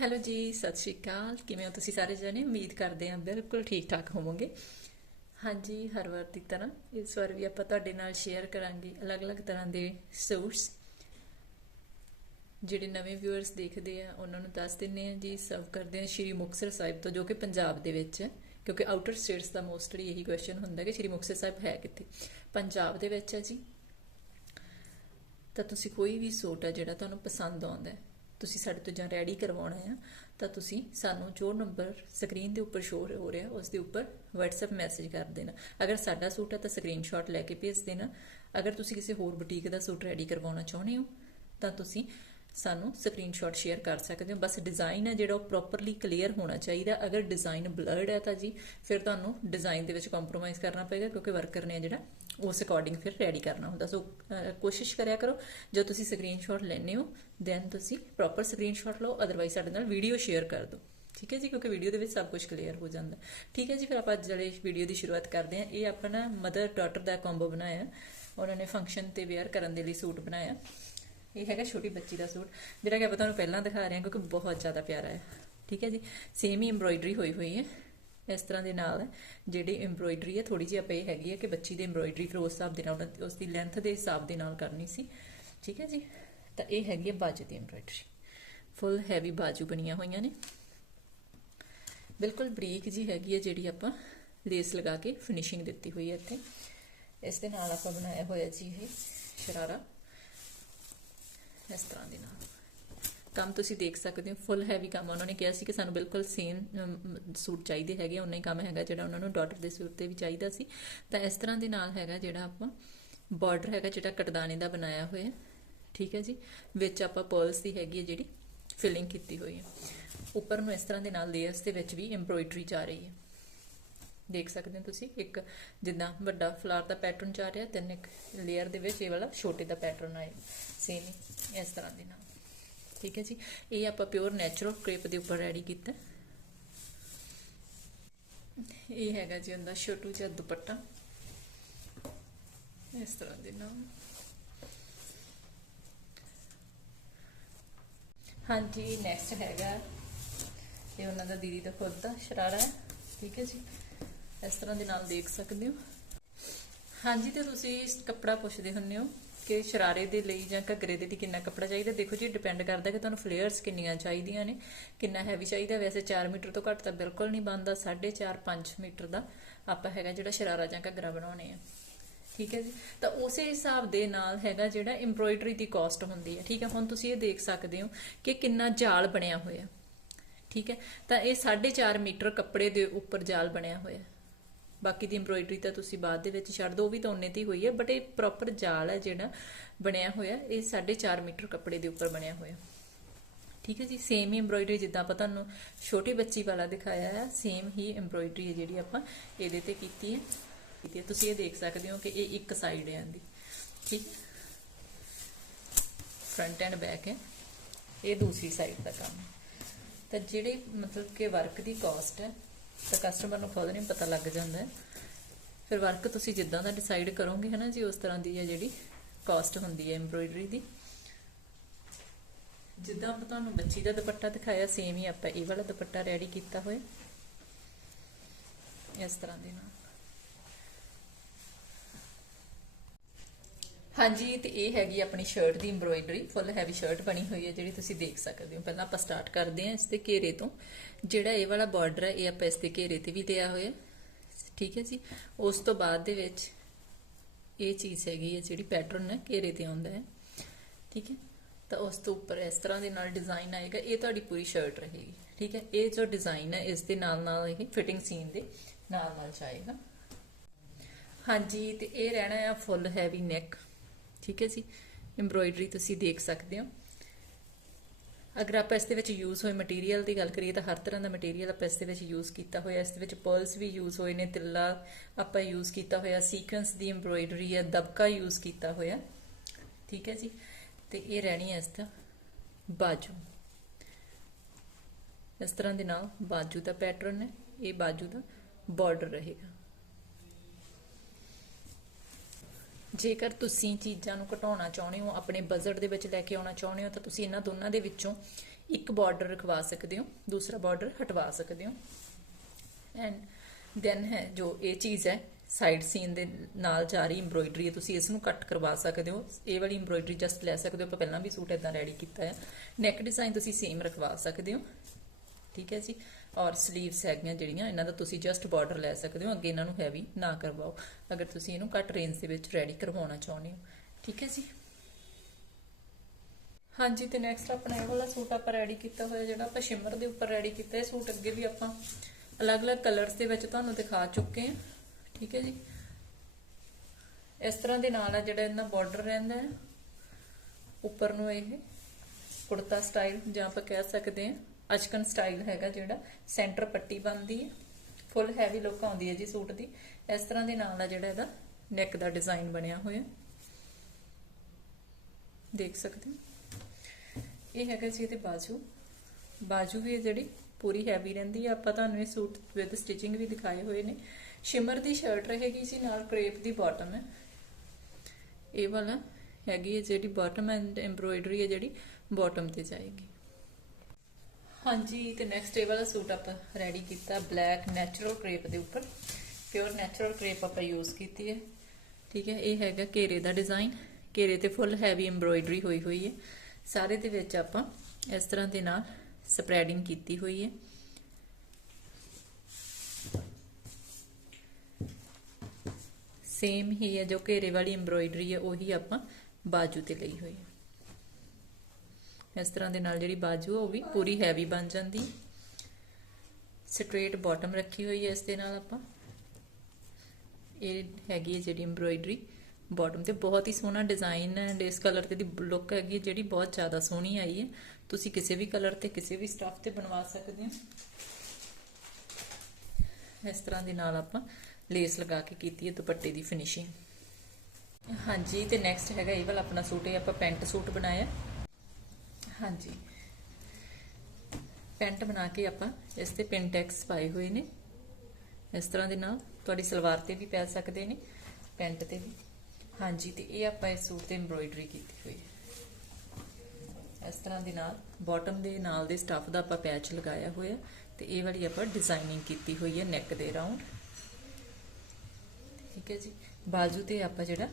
Hello ਜੀ, ਸਤਿ ਸ਼੍ਰੀ ਅਕਾਲ। ਕਿਵੇਂ ਹੋ ਤੁਸੀਂ ਸਾਰੇ ਜਣੇ? ਉਮੀਦ ਕਰਦੇ ਹਾਂ ਬਿਲਕੁਲ ਠੀਕ ਠਾਕ ਹੋਵੋਗੇ। ਹਾਂਜੀ, ਹਰ ਵਾਰ ਦੀ ਤਰ੍ਹਾਂ ਇਸ ਵਾਰ ਵੀ ਆਪਾਂ ਤੁਹਾਡੇ ਨਾਲ ਸ਼ੇਅਰ ਕਰਾਂਗੇ ਅਲੱਗ-ਅਲੱਗ ਤਰ੍ਹਾਂ ਦੇ ਸੂਟਸ ਜਿਹੜੇ ਨਵੇਂ ਵਿਊਅਰਸ ਦੇਖਦੇ ਆ, ਉਹਨਾਂ ਨੂੰ ਦੱਸ ਦਿੰਨੇ ਆ ਜੀ ਸਰਵ ਕਰਦੇ ਆ ਸ਼੍ਰੀ ਮੁਕਤਸਰ ਸਾਹਿਬ ਤੋਂ, ਜੋ ਕਿ ਪੰਜਾਬ ਦੇ ਵਿੱਚ ਹੈ, ਕਿਉਂਕਿ ਆਊਟਰ ਸਟੇਟਸ ਦਾ ਮੋਸਟਲੀ ਇਹੀ ਕੁਐਸਚਨ ਹੁੰਦਾ ਕਿ ਸ਼੍ਰੀ ਮੁਕਤਸਰ ਸਾਹਿਬ ਹੈ ਕਿੱਥੇ? ਪੰਜਾਬ ਦੇ ਵਿੱਚ ਹੈ ਜੀ। ਤਾਂ ਤੁਸੀਂ ਕੋਈ ਵੀ ਸੂਟ ਹੈ ਜਿਹੜਾ ਤੁਹਾਨੂੰ ਪਸੰਦ ਆਉਂਦਾ ਹੈ। ਤੁਸੀਂ ਸਾਡੇ ਤੋਂ ਜਾਂ ਰੈਡੀ ਕਰਵਾਉਣਾ ਆ, ਤਾਂ ਤੁਸੀਂ ਸਾਨੂੰ ਜੋ ਨੰਬਰ ਸਕਰੀਨ ਦੇ ਉੱਪਰ ਸ਼ੋਅ ਹੋ ਰਿਹਾ, ਉਸ ਦੇ ਉੱਪਰ WhatsApp ਮੈਸੇਜ ਕਰ ਦੇਣਾ। ਅਗਰ ਸਾਡਾ ਸੂਟ ਹੈ ਤਾਂ ਸਕਰੀਨਸ਼ਾਟ ਲੈ ਕੇ ਭੇਜ ਦੇਣਾ। ਅਗਰ ਤੁਸੀਂ ਕਿਸੇ ਹੋਰ ਬੁਟੀਕ ਦਾ ਸੂਟ ਰੈਡੀ ਕਰਵਾਉਣਾ ਚਾਹੁੰਦੇ ਹੋ, ਤਾਂ ਤੁਸੀਂ ਸਾਨੂੰ ਸਕਰੀਨਸ਼ਾਟ ਸ਼ੇਅਰ ਕਰ ਸਕਦੇ ਹੋ। ਬਸ ਡਿਜ਼ਾਈਨ ਹੈ ਜਿਹੜਾ ਉਹ ਪ੍ਰੋਪਰਲੀ ਕਲੀਅਰ ਹੋਣਾ ਚਾਹੀਦਾ। ਅਗਰ ਡਿਜ਼ਾਈਨ ਬਲਰਡ ਹੈ ਤਾਂ ਜੀ, ਫਿਰ ਤੁਹਾਨੂੰ ਡਿਜ਼ਾਈਨ ਦੇ ਵਿੱਚ ਕੰਪਰੋਮਾਈਜ਼ ਕਰਨਾ ਪਏਗਾ ਕਿਉਂਕਿ ਵਰਕਰ ਨੇ ਜਿਹੜਾ ਉਸ ਅਕੋਰਡਿੰਗ ਫਿਰ ਰੈਡੀ ਕਰਨਾ ਹੁੰਦਾ। ਸੋ ਕੋਸ਼ਿਸ਼ ਕਰਿਆ ਕਰੋ। ਜਦੋਂ ਤੁਸੀਂ ਸਕਰੀਨਸ਼ਾਟ ਲੈਣੇ ਹੋ ਦੈਨ ਤੁਸੀਂ ਪ੍ਰੋਪਰ ਸਕਰੀਨਸ਼ਾਟ ਲਓ। ਅਦਰਵਾਈਜ਼ ਸਾਡੇ ਨਾਲ ਵੀਡੀਓ ਸ਼ੇਅਰ ਕਰ ਦਿਓ। ਠੀਕ ਹੈ ਜੀ? ਕਿਉਂਕਿ ਵੀਡੀਓ ਦੇ ਵਿੱਚ ਸਭ ਕੁਝ ਕਲੀਅਰ ਹੋ ਜਾਂਦਾ। ਠੀਕ ਹੈ ਜੀ? ਫਿਰ ਆਪਾਂ ਜਿਹੜੇ ਵੀਡੀਓ ਦੀ ਸ਼ੁਰੂਆਤ ਕਰਦੇ ਹਾਂ। ਇਹ ਆਪਾਂ ਨਾ ਮਦਰ ਡਾਟਰ ਦਾ ਕੰਬੋ ਬਣਾਇਆ। ਉਹਨਾਂ ਨੇ ਫੰਕਸ਼ਨ ਤੇ ਵੇਅਰ ਕਰਨ ਦੇ ਲਈ ਸੂਟ ਬਣਾਇਆ। ਇਹ ਹੈਗਾ ਛੋਟੀ ਬੱਚੀ ਦਾ ਸੂਟ, ਜਿਹੜਾ ਕਿ ਆਪਾਂ ਤੁਹਾਨੂੰ ਪਹਿਲਾਂ ਦਿਖਾ ਰਹੇ ਹਾਂ ਕਿਉਂਕਿ ਬਹੁਤ ਜ਼ਿਆਦਾ ਪਿਆਰਾ ਹੈ। ਠੀਕ ਹੈ ਜੀ? ਸੇਮ ਹੀ ਐਮਬ੍ਰੋਇਡਰੀ ਹੋਈ ਹੋਈ ਹੈ। ਇਸ ਤਰ੍ਹਾਂ ਦੇ ਨਾਲ ਜਿਹੜੀ ਐਮਬ੍ਰੋਇਡਰੀ ਹੈ ਥੋੜੀ ਜਿਹੀ ਆਪਾਂ ਇਹ ਹੈਗੀ ਹੈ ਕਿ ਬੱਚੀ ਦੀ ਐਮਬ੍ਰੋਇਡਰੀ ਫਿਰ ਉਸ ਹਿਸਾਬ ਦੇ ਨਾਲ, ਉਸ ਦੀ ਲੈਂਥ ਦੇ ਹਿਸਾਬ ਦੇ ਨਾਲ ਕਰਨੀ ਸੀ। ਠੀਕ ਹੈ ਜੀ? ਤਾਂ ਇਹ ਹੈਗੀ ਹੈ ਬਾਜੂ ਦੀ ਐਮਬ੍ਰੋਇਡਰੀ ਫੁੱਲ ਹੈਵੀ ਬਾਜੂ ਬਣੀਆਂ ਹੋਈਆਂ ਨੇ। ਬਿਲਕੁਲ ਬਰੀਕ ਜੀ ਹੈਗੀ ਹੈ ਜਿਹੜੀ ਆਪਾਂ ਲੇਸ ਲਗਾ ਕੇ ਫਿਨਿਸ਼ਿੰਗ ਦਿੱਤੀ ਹੋਈ ਹੈ ਇੱਥੇ। ਇਸ ਦੇ ਨਾਲ ਆਪਾਂ ਬਣਾਇਆ ਹੋਇਆ ਜੀ ਇਹ ਸ਼ਰਾਰਾ। ਇਸ ਤਰ੍ਹਾਂ ਦੇ ਨਾਲ। ਕੰਮ ਤੁਸੀਂ ਦੇਖ ਸਕਦੇ ਹੋ ਫੁੱਲ ਹੈਵੀ ਕੰਮ ਉਹਨਾਂ ਨੇ ਕਿਹਾ ਸੀ ਕਿ ਸਾਨੂੰ ਬਿਲਕੁਲ ਸੇਮ ਸੂਟ ਚਾਹੀਦੇ ਹੈਗੇ ਉਹਨਾਂ ਹੀ ਕੰਮ ਹੈਗਾ ਜਿਹੜਾ ਉਹਨਾਂ ਨੂੰ ਡਾਟਰ ਦੇ ਸੂਟ ਤੇ ਵੀ ਚਾਹੀਦਾ ਸੀ। ਤਾਂ ਇਸ ਤਰ੍ਹਾਂ ਦੇ ਨਾਲ ਹੈਗਾ ਜਿਹੜਾ ਆਪਾਂ ਬਾਰਡਰ ਹੈਗਾ, ਜਿਹੜਾ ਕਟਦਾਨੇ ਦਾ ਬਣਾਇਆ ਹੋਇਆ। ਠੀਕ ਹੈ ਜੀ? ਵਿੱਚ ਆਪਾਂ ਪਰਲਸ ਦੀ ਹੈਗੀ ਹੈ ਜਿਹੜੀ ਫਿਲਿੰਗ ਕੀਤੀ ਹੋਈ ਹੈ ਉੱਪਰ ਨੂੰ ਇਸ ਤਰ੍ਹਾਂ ਦੇ ਨਾਲ ਲੇਅਰਸ ਦੇ ਵਿੱਚ ਵੀ ਐਮਬ੍ਰੋਇਡਰੀ ਜਾ ਰਹੀ ਹੈ ਦੇਖ ਸਕਦੇ ਹੋ ਤੁਸੀਂ, ਇੱਕ ਜਿੱਦਾਂ ਵੱਡਾ ਫਲਾਰ ਦਾ ਪੈਟਰਨ ਜਾ ਰਿਹਾ, ਤਿੰਨ ਇੱਕ ਲੇਅਰ ਦੇ ਵਿੱਚ ਇਹ ਵਾਲਾ ਛੋਟੇ ਦਾ ਪੈਟਰਨ ਆਏ ਸੇਮ ਇਸ ਤਰ੍ਹਾਂ ਦੇ ਨਾਲ। ਠੀਕ ਹੈ ਜੀ, ਇਹ ਆਪਾਂ ਪਿਓਰ ਨੈਚੁਰਲ ਕ੍ਰੇਪ ਦੇ ਉੱਪਰ ਰੈਡੀ ਕੀਤਾ। ਇਹ ਹੈਗਾ ਜੀ ਉਹਦਾ ਛੋਟੂ ਜਿਹਾ ਦੁਪੱਟਾ। ਇਸ ਤਰ੍ਹਾਂ ਦੇ ਨਾਲ। ਹਾਂਜੀ ਨੈਕਸਟ ਹੈਗਾ, ਇਹ ਉਹਨਾਂ ਦਾ ਦੀਦੀ ਦਾ ਖੁਦ ਦਾ ਸ਼ਰਾਰਾ ਹੈ। ਠੀਕ ਹੈ ਜੀ। ਇਸ ਤਰ੍ਹਾਂ ਦੇ ਨਾਲ ਦੇਖ ਸਕਦੇ ਹੋ। ਹਾਂਜੀ, ਤੇ ਤੁਸੀਂ ਕੱਪੜਾ ਪੁੱਛਦੇ ਹੁੰਨੇ ਹੋ ਕਿ ਸ਼ਰਾਰੇ ਦੇ ਲਈ ਜਾਂ ਘੱਗਰੇ ਦੇ ਲਈ ਕਿੰਨਾ ਕੱਪੜਾ ਚਾਹੀਦਾ? ਦੇਖੋ ਜੀ ਡਿਪੈਂਡ ਕਰਦਾ ਕਿ ਤੁਹਾਨੂੰ ਫਲੇਅਰਸ ਕਿੰਨੀਆਂ ਚਾਹੀਦੀਆਂ ਨੇ, ਕਿੰਨਾ ਹੈਵੀ ਚਾਹੀਦਾ। ਵੈਸੇ 4 ਮੀਟਰ ਤੋਂ ਘੱਟ ਤਾਂ ਬਿਲਕੁਲ ਨਹੀਂ ਬਣਦਾ 4.5 5 ਮੀਟਰ ਦਾ ਆਪਾਂ ਹੈਗਾ ਜਿਹੜਾ ਸ਼ਰਾਰਾ ਜਾਂ ਘੱਗਰਾ ਬਣਾਉਣੇ ਆ ਠੀਕ ਹੈ ਜੀ? ਤਾਂ ਉਸੇ ਹਿਸਾਬ ਦੇ ਨਾਲ ਹੈਗਾ ਜਿਹੜਾ ਐਮਬ੍ਰੋਇਡਰੀ ਦੀ ਕਾਸਟ ਹੁੰਦੀ ਹੈ। ਠੀਕ ਹੈ, ਹੁਣ ਤੁਸੀਂ ਇਹ ਦੇਖ ਸਕਦੇ ਹੋ ਕਿ ਕਿੰਨਾ ਜਾਲ ਬਣਿਆ ਹੋਇਆ। ਠੀਕ ਹੈ? ਤਾਂ ਇਹ 4.5 ਮੀਟਰ ਕੱਪੜੇ ਦੇ ਉੱਪਰ ਜਾਲ ਬਣਿਆ ਹੋਇਆ। ਬਾਕੀ ਦੀ ਐਮਬ੍ਰੋਇਡਰੀ ਤਾਂ ਤੁਸੀਂ ਬਾਅਦ ਦੇ ਵਿੱਚ ਛੱਡ ਦੋ, ਉਹ ਵੀ ਤਾਂ ਉਹਨੇ ਦੀ ਹੋਈ ਹੈ ਬਟ ਇਹ ਪ੍ਰੋਪਰ ਜਾਲ ਹੈ ਜਿਹੜਾ ਬਣਿਆ ਹੋਇਆ, ਇਹ 4.5 ਮੀਟਰ ਕੱਪੜੇ ਦੇ ਉੱਪਰ ਬਣਿਆ ਹੋਇਆ। ਠੀਕ ਹੈ ਜੀ ਸੇਮ ਹੀ ਐਮਬ੍ਰੋਇਡਰੀ ਜਿੱਦਾਂ ਆਪਾਂ ਤੁਹਾਨੂੰ ਛੋਟੀ ਬੱਚੀ ਵਾਲਾ ਦਿਖਾਇਆ ਹੈ ਸੇਮ ਹੀ ਐਮਬ੍ਰੋਇਡਰੀ ਹੈ ਜਿਹੜੀ ਆਪਾਂ ਇਹਦੇ ਤੇ ਕੀਤੀ ਹੈ। ਕੀਤੀ ਹੈ, ਤੁਸੀਂ ਇਹ ਦੇਖ ਸਕਦੇ ਹੋ ਕਿ ਇਹ ਇੱਕ ਸਾਈਡ ਹੈ ਇਹਦੀ। ਠੀਕ ਫਰੰਟ ਐਂਡ ਬੈਕ ਹੈ, ਇਹ ਦੂਸਰੀ ਸਾਈਡ ਦਾ ਕੰਮ ਹੈ। ਤਾਂ ਜਿਹੜੇ ਮਤਲਬ ਕਿ ਵਰਕ ਦੀ ਕਾਸਟ ਹੈ ਤਾਂ ਕਸਟਮਰ ਨੂੰ ਖੁਦ ਨਹੀਂ ਪਤਾ ਲੱਗ ਜਾਂਦਾ ਫਿਰ ਵਰਕ ਤੁਸੀਂ ਜਿੱਦਾਂ ਦਾ ਡਿਸਾਈਡ ਕਰੋਗੇ ਹੈ ਨਾ ਜੀ, ਉਸ ਤਰ੍ਹਾਂ ਦੀ ਹੈ ਜਿਹੜੀ ਕਾਸਟ ਹੁੰਦੀ ਹੈ ਐਮਬ੍ਰੋਇਡਰੀ ਦੀ। ਜਿੱਦਾਂ ਆਪਾਂ ਤੁਹਾਨੂੰ ਬੱਚੀ ਦਾ ਦੁਪੱਟਾ ਦਿਖਾਇਆ ਸੇਮ ਹੀ ਆਪਾਂ ਇਹ ਵਾਲਾ ਦੁਪੱਟਾ ਰੈਡੀ ਕੀਤਾ ਹੋਇਆ। ਇਸ ਤਰ੍ਹਾਂ ਦੇ ਨਾਲ। ਹਾਂਜੀ, ਤੇ ਇਹ ਹੈਗੀ ਆਪਣੀ ਸ਼ਰਟ ਦੀ ਐਮਬ੍ਰੋਇਡਰੀ ਫੁੱਲ ਹੈਵੀ ਸ਼ਰਟ ਬਣੀ ਹੋਈ ਹੈ, ਜਿਹੜੀ ਤੁਸੀਂ ਦੇਖ ਸਕਦੇ ਹੋ। ਪਹਿਲਾਂ ਆਪਾਂ ਸਟਾਰਟ ਕਰਦੇ ਹਾਂ ਇਸ ਦੇ ਘੇਰੇ ਤੋਂ। ਜਿਹੜਾ ਇਹ ਵਾਲਾ ਬਾਰਡਰ ਹੈ, ਇਹ ਆਪਾਂ ਇਸ ਦੇ ਘੇਰੇ ਤੇ ਵੀ ਲਿਆ ਹੋਇਆ। ਠੀਕ ਹੈ ਜੀ? ਉਸ ਤੋਂ ਬਾਅਦ ਦੇ ਵਿੱਚ ਇਹ ਚੀਜ਼ ਹੈਗੀ ਹੈ, ਜਿਹੜੀ ਪੈਟਰਨ ਹੈ, ਘੇਰੇ ਤੇ ਆਉਂਦਾ ਹੈ। ਠੀਕ ਹੈ? ਤਾਂ ਉਸ ਤੋਂ ਉੱਪਰ ਇਸ ਤਰ੍ਹਾਂ ਦੇ ਨਾਲ ਡਿਜ਼ਾਈਨ ਆਏਗਾ। ਇਹ ਤੁਹਾਡੀ ਪੂਰੀ ਸ਼ਰਟ ਰਹੇਗੀ। ਠੀਕ ਹੈ? ਇਹ ਜੋ ਡਿਜ਼ਾਈਨ ਹੈ, ਇਸ ਦੇ ਨਾਲ ਨਾਲ ਇਹ ਫਿਟਿੰਗ ਸੀਨ ਦੇ ਨਾਲ ਨਾਲ ਜਾਏਗਾ। ਹਾਂਜੀ, ਤੇ ਇਹ ਰਹਿਣਾ ਆ ਫੁੱਲ ਹੈਵੀ ਨੈਕ ਠੀਕ ਹੈ ਜੀ? ਐਮਬ੍ਰੋਇਡਰੀ ਤੁਸੀਂ ਦੇਖ ਸਕਦੇ ਹੋ। ਅਗਰ ਆਪਾਂ ਇਸ ਦੇ ਵਿੱਚ ਯੂਜ਼ ਹੋਏ ਮਟੀਰੀਅਲ ਦੀ ਗੱਲ ਕਰੀਏ ਤਾਂ ਹਰ ਤਰ੍ਹਾਂ ਦਾ ਮਟੀਰੀਅਲ ਆਪਾਂ ਇਸ ਦੇ ਵਿੱਚ ਯੂਜ਼ ਕੀਤਾ ਹੋਇਆ, ਇਸ ਦੇ ਵਿੱਚ ਪਰਲਸ ਵੀ ਯੂਜ਼ ਹੋਏ ਨੇ ਤਿੱਲਾ ਆਪਾਂ ਯੂਜ਼ ਕੀਤਾ ਹੋਇਆ ਸੀਕੁਐਂਸ ਦੀ ਐਮਬ੍ਰੋਇਡਰੀ ਹੈ ਦਬਕਾ ਯੂਜ਼ ਕੀਤਾ ਹੋਇਆ। ਠੀਕ ਹੈ ਜੀ? ਤੇ ਇਹ ਰਹਿਣੀ ਹੈ ਇਸ ਦਾ ਬਾਜੂ। ਇਸ ਤਰ੍ਹਾਂ ਦੇ ਨਾਲ ਬਾਜੂ ਦਾ ਪੈਟਰਨ ਹੈ, ਇਹ ਬਾਜੂ ਦਾ ਬਾਰਡਰ ਰਹੇਗਾ। ਜੇਕਰ ਤੁਸੀਂ ਚੀਜ਼ਾਂ ਨੂੰ ਘਟਾਉਣਾ ਚਾਹੁੰਦੇ ਹੋ, ਆਪਣੇ ਬਜਟ ਦੇ ਵਿੱਚ ਲੈ ਕੇ ਆਉਣਾ ਚਾਹੁੰਦੇ ਹੋ, ਤਾਂ ਤੁਸੀਂ ਇਹਨਾਂ ਦੋਨਾਂ ਦੇ ਵਿੱਚੋਂ ਇੱਕ ਬਾਰਡਰ ਰਖਵਾ ਸਕਦੇ ਹੋ, ਦੂਸਰਾ ਬਾਰਡਰ ਹਟਵਾ ਸਕਦੇ ਹੋ। ਐਂਡ ਦੈਨ ਹੈ, ਜੋ ਇਹ ਚੀਜ਼ ਹੈ ਸਾਈਡ ਸੀਨ ਦੇ ਨਾਲ ਜਾ ਰਹੀ ਐਮਬ੍ਰੋਇਡਰੀ ਹੈ, ਤੁਸੀਂ ਇਸ ਨੂੰ ਕੱਟ ਕਰਵਾ ਸਕਦੇ ਹੋ। ਇਹ ਵਾਲੀ ਐਮਬ੍ਰੋਇਡਰੀ ਜਸਟ ਲੈ ਸਕਦੇ ਹੋ, ਆਪਾਂ ਪਹਿਲਾਂ ਵੀ ਸੂਟ ਇਦਾਂ ਰੈਡੀ ਕੀਤਾ ਹੈ। ਨੈਕ ਡਿਜ਼ਾਈਨ ਤੁਸੀਂ ਸੇਮ ਰਖਵਾ ਸਕਦੇ ਹੋ। ਠੀਕ ਹੈ ਜੀ? ਔਰ 슬ੀਵਸ ਹੈਗੀਆਂ ਜਿਹੜੀਆਂ, ਇਹਨਾਂ ਦਾ ਤੁਸੀਂ ਜਸਟ ਬਾਰਡਰ ਲੈ ਸਕਦੇ ਹੋ, ਅੱਗੇ ਇਹਨਾਂ ਨੂੰ ਹੈਵੀ ਨਾ ਕਰਵਾਓ। ਅਗਰ ਤੁਸੀਂ ਇਹਨੂੰ ਘੱਟ ਰੇਂਜ ਦੇ ਵਿੱਚ ਰੈਡੀ ਕਰਵਾਉਣਾ ਚਾਹੁੰਦੇ ਹੋ। ਠੀਕ ਹੈ ਜੀ? ਹਾਂਜੀ, ਤੇ ਨੈਕਸਟ ਆਪਣਾ ਇਹ ਵਾਲਾ ਸੂਟ ਆਪਾਂ ਰੈਡੀ ਕੀਤਾ ਹੋਇਆ, ਜਿਹੜਾ ਆਪਾਂ ਸ਼ਿਮਰ ਦੇ ਉੱਪਰ ਰੈਡੀ ਕੀਤਾ, ਇਹ ਸੂਟ ਅੱਗੇ ਵੀ ਆਪਾਂ ਅਲੱਗ-ਅਲੱਗ ਕਲਰਸ ਦੇ ਵਿੱਚ ਤੁਹਾਨੂੰ ਦਿਖਾ ਚੁੱਕੇ ਹਾਂ। ਠੀਕ ਹੈ ਜੀ? ਇਸ ਤਰ੍ਹਾਂ ਦੇ ਨਾਲ ਆ ਜਿਹੜਾ ਇਹਨਾਂ ਬਾਰਡਰ ਰਹਿੰਦਾ ਹੈ। ਉੱਪਰ ਨੂੰ ਇਹ ਕੁੜਤਾ ਸਟਾਈਲ ਜਾਂ ਆਪਾਂ ਕਹਿ ਸਕਦੇ ਹਾਂ ਅਚਕਨ ਸਟਾਈਲ ਹੈਗਾ ਜਿਹੜਾ ਸੈਂਟਰ ਪੱਟੀ ਬਣਦੀ ਹੈ ਫੁੱਲ ਹੈਵੀ ਲੁੱਕ ਆਉਂਦੀ ਹੈ ਜੀ ਸੂਟ ਦੀ। ਇਸ ਤਰ੍ਹਾਂ ਦੇ ਨਾਲ ਆ ਜਿਹੜਾ ਇਹਦਾ ਨੈਕ ਦਾ ਡਿਜ਼ਾਈਨ ਬਣਿਆ ਹੋਇਆ। ਦੇਖ ਸਕਦੇ ਹੋ। ਇਹ ਹੈਗਾ ਜੀ ਇਹਦੇ ਬਾਜੂ। ਬਾਜੂ ਵੀ ਹੈ ਜਿਹੜੀ ਪੂਰੀ ਹੈਵੀ ਰਹਿੰਦੀ ਹੈ। ਆਪਾਂ ਤੁਹਾਨੂੰ ਇਹ ਸੂਟ ਵਿਦ ਸਟਿਚਿੰਗ ਵੀ ਦਿਖਾਏ ਹੋਏ ਨੇ। ਸ਼ਿਮਰ ਦੀ ਸ਼ਰਟ ਰਹੇਗੀ ਜੀ, ਨਾਲ ਕ੍ਰੇਪ ਦੀ ਬਾਟਮ ਹੈ। ਇਹ ਵਾਲਾ ਹੈਗੀ ਹੈ ਜਿਹੜੀ ਬਾਟਮ ਐਂਡ ਐਮਬ੍ਰੋਇਡਰੀ ਹੈ ਜਿਹੜੀ ਬਾਟਮ ਤੇ ਜਾਏਗੀ। ਹਾਂਜੀ, ਤੇ ਨੈਕਸਟ ਇਹ ਵਾਲਾ ਸੂਟ ਆਪਾਂ ਰੈਡੀ ਕੀਤਾ ਬਲੈਕ ਨੈਚੁਰਲ ਕ੍ਰੇਪ ਦੇ ਉੱਪਰ। ਪਿਓਰ ਨੈਚੁਰਲ ਕ੍ਰੇਪ ਆਪਾਂ ਯੂਜ਼ ਕੀਤੀ ਹੈ। ਠੀਕ ਹੈ, ਇਹ ਹੈਗਾ ਘੇਰੇ ਦਾ ਡਿਜ਼ਾਈਨ ਘੇਰੇ ਤੇ ਫੁੱਲ ਹੈਵੀ ਐਮਬ੍ਰੋਇਡਰੀ ਹੋਈ ਹੋਈ ਹੈ। ਸਾਰੇ ਦੇ ਵਿੱਚ ਆਪਾਂ ਇਸ ਤਰ੍ਹਾਂ ਦੇ ਨਾਲ ਸਪਰੈਡਿੰਗ ਕੀਤੀ ਹੋਈ ਹੈ। ਸੇਮ ਹੀ ਹੈ ਜੋ ਘੇਰੇ ਵਾਲੀ ਐਮਬ੍ਰੋਇਡਰੀ ਹੈ, ਉਹੀ ਆਪਾਂ ਬਾਜੂ ਤੇ ਲਈ ਹੋਈ ਹੈ। ਇਸ ਤਰ੍ਹਾਂ ਦੇ ਨਾਲ ਜਿਹੜੀ ਬਾਜੂ ਹੈ ਉਹ ਵੀ ਪੂਰੀ ਹੈਵੀ ਬਣ ਜਾਂਦੀ। ਸਟ੍ਰੇਟ ਬਾਟਮ ਰੱਖੀ ਹੋਈ ਹੈ ਇਸ ਦੇ ਨਾਲ ਆਪਾਂ। ਇਹ ਹੈਗੀ ਹੈ ਜਿਹੜੀ ਐਮਬ੍ਰੋਇਡਰੀ ਬਾਟਮ ਤੇ ਬਹੁਤ ਹੀ ਸੋਹਣਾ ਡਿਜ਼ਾਈਨ ਹੈ ਐਂਡ ਇਸ ਕਲਰ ਤੇ ਦੀ ਲੁੱਕ ਹੈਗੀ ਹੈ ਜਿਹੜੀ ਬਹੁਤ ਜ਼ਿਆਦਾ ਸੋਹਣੀ ਆਈ ਹੈ। ਤੁਸੀਂ ਕਿਸੇ ਵੀ ਕਲਰ ਤੇ ਕਿਸੇ ਵੀ ਸਟਫ ਤੇ ਬਣਵਾ ਸਕਦੇ ਹੋ। ਇਸ ਤਰ੍ਹਾਂ ਦੇ ਨਾਲ ਆਪਾਂ ਲੇਸ ਲਗਾ ਕੇ ਕੀਤੀ ਹੈ ਦੁਪੱਟੇ ਦੀ ਫਿਨਿਸ਼ਿੰਗ ਹਾਂਜੀ, ਤੇ ਨੈਕਸਟ ਹੈਗਾ ਇਹ ਵਾਲਾ ਆਪਣਾ ਸੂਟ ਹੈ ਆਪਾਂ ਪੈਂਟ ਸੂਟ ਬਣਾਇਆ। ਹਾਂਜੀ। ਪੈਂਟ ਬਣਾ ਕੇ ਆਪਾਂ ਇਸ ਤੇ ਪਿੰਟੈਕਸ ਪਾਏ ਹੋਏ ਨੇ। ਇਸ ਤਰ੍ਹਾਂ ਦੇ ਨਾਲ ਤੁਹਾਡੀ ਸਲਵਾਰ ਤੇ ਵੀ ਪੈ ਸਕਦੇ ਨੇ ਪੈਂਟ ਤੇ ਵੀ। ਹਾਂਜੀ, ਤੇ ਇਹ ਆਪਾਂ ਇਸ ਸੂਟ ਤੇ ਐਮਬ੍ਰੋਇਡਰੀ ਕੀਤੀ ਹੋਈ ਹੈ। ਇਸ ਤਰ੍ਹਾਂ ਦੇ ਨਾਲ ਬਾਟਮ ਦੇ ਨਾਲ ਦੇ ਸਟਫ ਦਾ ਆਪਾਂ ਪੈਚ ਲਗਾਇਆ ਹੋਇਆ। ਤੇ ਇਹ ਵਾਲੀ ਆਪਾਂ ਡਿਜ਼ਾਈਨਿੰਗ ਕੀਤੀ ਹੋਈ ਹੈ ਨੈਕ ਦੇ ਰਾਉਂਡ ਠੀਕ ਹੈ ਜੀ। ਬਾਜੂ ਤੇ ਆਪਾਂ ਜਿਹੜਾ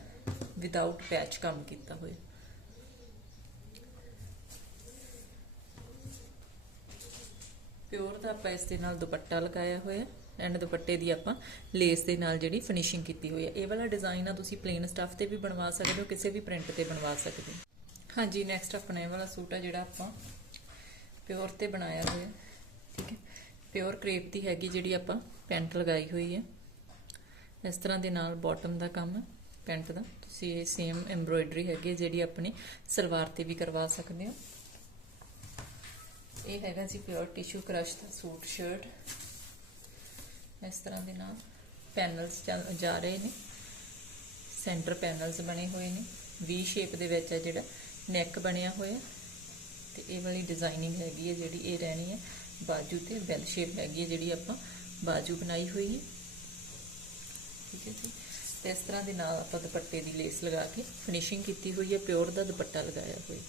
ਵਿਦਆਊਟ ਪੈਚ ਕੰਮ ਕੀਤਾ ਹੋਇਆ। ਪਿਓਰ ਦਾ ਆਪਾਂ ਇਸ ਦੇ ਨਾਲ ਦੁਪੱਟਾ ਲਗਾਇਆ ਹੋਇਆ ਐਂਡ ਦੁਪੱਟੇ ਦੀ ਆਪਾਂ ਲੇਸ ਦੇ ਨਾਲ ਜਿਹੜੀ ਫਿਨਿਸ਼ਿੰਗ ਕੀਤੀ ਹੋਈ ਹੈ। ਇਹ ਵਾਲਾ ਡਿਜ਼ਾਈਨ ਆ, ਤੁਸੀਂ ਪਲੇਨ ਸਟੱਫ ਤੇ ਵੀ ਬਣਵਾ ਸਕਦੇ ਹੋ, ਕਿਸੇ ਵੀ ਪ੍ਰਿੰਟ ਤੇ ਬਣਵਾ ਸਕਦੇ ਹੋ। ਹਾਂਜੀ ਨੈਕਸਟ ਆਪਣਾ ਇਹ ਵਾਲਾ ਸੂਟ ਆ ਜਿਹੜਾ ਆਪਾਂ ਪਿਓਰ ਤੇ ਬਣਾਇਆ ਹੋਇਆ ਠੀਕ ਹੈ। ਪਿਓਰ ਕ੍ਰੇਪ ਦੀ ਹੈਗੀ ਜਿਹੜੀ ਆਪਾਂ ਪੈਂਟ ਲਗਾਈ ਹੋਈ ਹੈ। ਇਸ ਤਰ੍ਹਾਂ ਦੇ ਨਾਲ ਬਾਟਮ ਦਾ ਕੰਮ ਪੈਂਟ ਦਾ। ਤੁਸੀਂ ਇਹ ਸੇਮ ਐਮਬ੍ਰੋਇਡਰੀ ਹੈਗੀ ਜਿਹੜੀ ਆਪਣੀ ਸਲਵਾਰ ਤੇ ਵੀ ਕਰਵਾ ਸਕਦੇ ਹੋ। ਇਹ ਹੈਗਾ ਜੀ ਪਿਓਰ ਟਿਸ਼ੂ ਕ੍ਰਸ਼ ਦਾ ਸੂਟ ਸ਼ਰਟ ਇਸ ਤਰ੍ਹਾਂ ਦੇ ਨਾਲ ਪੈਨਲਸ ਜਾ ਰਹੇ ਨੇ। ਸੈਂਟਰ ਪੈਨਲਸ ਬਣੇ ਹੋਏ ਨੇ। ਵੀ ਸ਼ੇਪ ਦੇ ਵਿੱਚ ਹੈ ਜਿਹੜਾ ਨੈਕ ਬਣਿਆ ਹੋਇਆ। ਤੇ ਇਹ ਵਾਲੀ ਡਿਜ਼ਾਈਨਿੰਗ ਹੈਗੀ ਹੈ ਜਿਹੜੀ ਇਹ ਰਹਿਣੀ ਹੈ ਬਾਜੂ ਤੇ ਬੈਲ ਸ਼ੇਪ ਹੈਗੀ ਹੈ ਜਿਹੜੀ ਆਪਾਂ ਬਾਜੂ ਬਣਾਈ ਹੋਈ ਹੈ ਠੀਕ ਹੈ ਜੀ। ਤੇ ਇਸ ਤਰ੍ਹਾਂ ਦੇ ਨਾਲ ਆਪਾਂ ਦੁਪੱਟੇ ਦੀ ਲੇਸ ਲਗਾ ਕੇ ਫਿਨਿਸ਼ਿੰਗ ਕੀਤੀ ਹੋਈ ਹੈ ਪਿਓਰ ਦਾ ਦੁਪੱਟਾ ਲਗਾਇਆ ਹੋਇਆ।